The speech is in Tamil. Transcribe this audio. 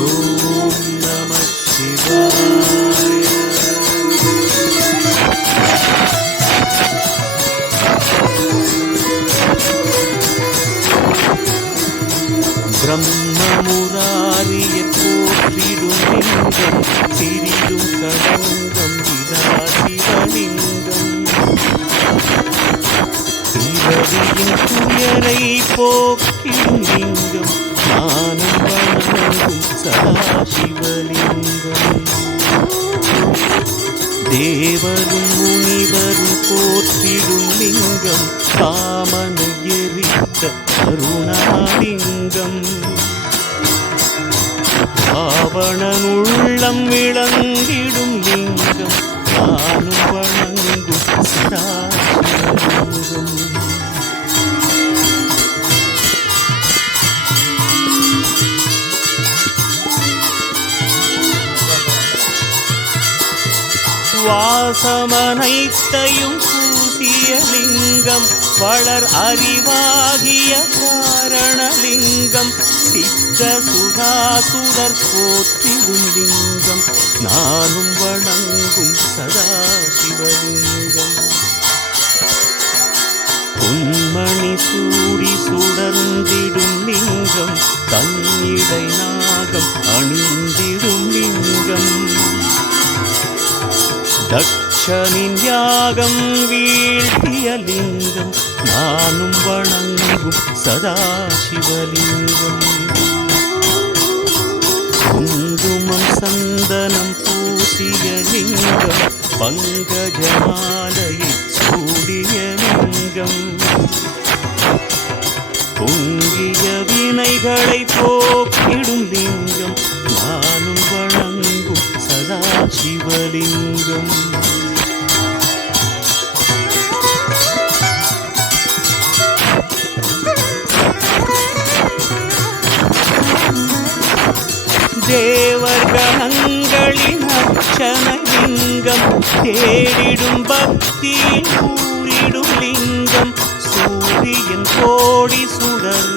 ஓம் நம சிவாய. பிரம்மமுராரிய போற்றிடும் லிங்கம் திரியும் களங்கம் விதா சிவலிங்கம். பிறவியின் துயரை போக்கிடும் லிங்கம் ஞானம் வழங்கும் சதாசிவலிங்கம். தேவரும் முனிவரும் போற்றிடும் லிங்கம் காமனை எரித்த கருணாலிங்கம். ராவணன் உள்ளம் விளங்கிடும் லிங்கம் நானும் வணங்கும் சதாசிவலிங்கம். வாசமனைத்தையும் பூசிய லிங்கம் வளர் அறிவாகிய காரணலிங்கம். சித்த சுகாசுரர் போற்றிடும் லிங்கம் நானும் வணங்கும் சதாசிவலிங்கம். பொன்மணி சூடி சுடர்ந்திடும் லிங்கம் தன்னிடை நாகம் அணிந்திடும் லிங்கம். தட்சனின் யாகம் வீழ்த்திய லிங்கம் நானும் வணங்கும் சதாசிவலிங்கம். குங்குமம் சந்தனம் பூசிய லிங்கம் பங்கஜமாலையை சூடிய லிங்கம். பொங்கிய வினைகளை போக்கிடும் லிங்கம் நானும் வணங்கும் சதாசிவலிங்கம். தேவர்கணங்களின் அர்ச்சனலிங்கம் தேடிடும் பக்தியில் ஊரிடும் லிங்கம். சூரியன் கோடி சுடர்